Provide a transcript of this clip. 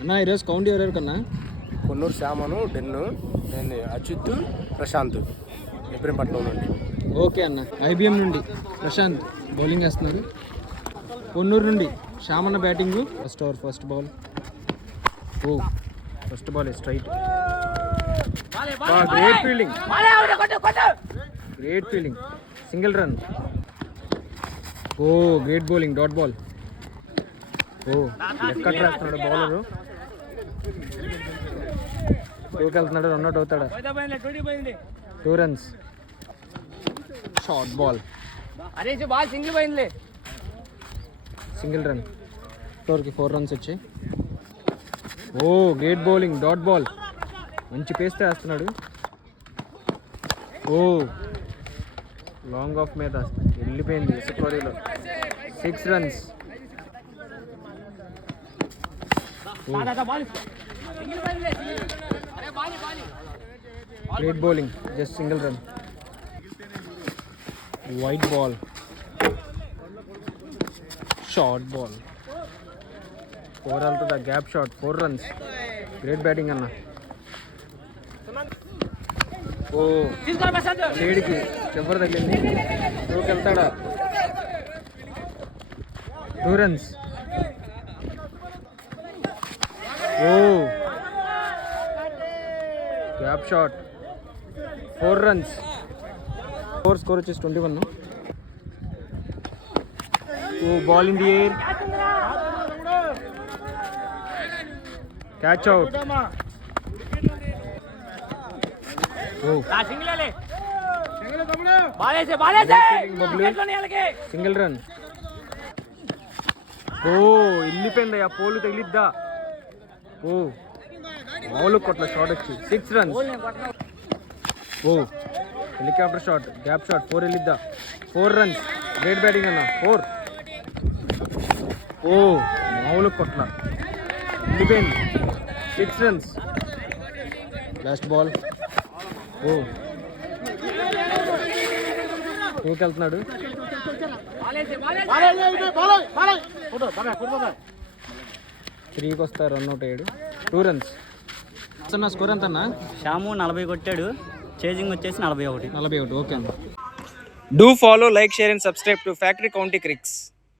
అన్న ఈరోజు కౌంట్ ఎవరెవరు కన్నా? కొన్నూరు శ్యామను డెన్ను, నేను అచ్యుత్, ప్రశాంత్ ఇబ్రహీంపట్నం నుండి. ఓకే అన్న. ఐబిఎం నుండి ప్రశాంత్ బౌలింగ్ వేస్తున్నారు. కొన్నూరు నుండి Shyamanna batting. First over first ball. ఓ first ball straight. Great fielding, great fielding, single run. ఓ గ్రేట్ బౌలింగ్, డాట్ బాల్. ఓ లెఫ్ట్ కట్ వేస్తున్నాడు బౌలరు. టూకి వెళ్తున్నాడు, రన్ అవుట్ అవుతాడా? 2 runs. Short ball, single run. ఓవర్కి 4 runs వచ్చాయి. ఓ గ్రేట్ బౌలింగ్, డాట్ బాల్, మంచి పేస్తే వేస్తున్నాడు. ఓ లాంగ్ ఆఫ్ మీద వెళ్ళిపోయింది ఇసుకోరీలో. 6 runs. Great bowling, just single run. Wide ball, short ball, 4 వెళ్తుందా? Gap shot, 4 runs. Great batting అన్న. ఓ లేడికి చివరి తగిలింది. 2కి వెళ్తాడా? 2 runs. ఓ గ్యాప్ షాట్, 4 runs. స్కోర్ వచ్చేసి 21. ఓ ball in the air, catch out. Single run. ఓ వెళ్ళిపోయింది, ఆ పోలు తగిలిద్దా? ఓ మామూలు కొట్ల షాట్ వచ్చి 6 runs. ఓ హెలికాప్టర్ షాట్, గ్యాప్ షాట్, 4 వెళ్ళిద్దా? 4 runs. గ్రేట్ బ్యాటింగ్ అన్న. 4. ఓ మామూలు కొట్ల వెళ్ళిపోయింది, 6 runs. Last ball. ఓ 2కి వెళ్తున్నాడు. 3కి వస్తా, రన్ అవుట్ అయ్యాడు. 2 runs. అన్న స్కోర్ ఎంత అన్న? శ్యాము 40 కొట్టాడు, చేజింగ్ వచ్చేసి 41. ఓకే అన్న. Do follow, like, share and subscribe to factory county క్రిక్స్.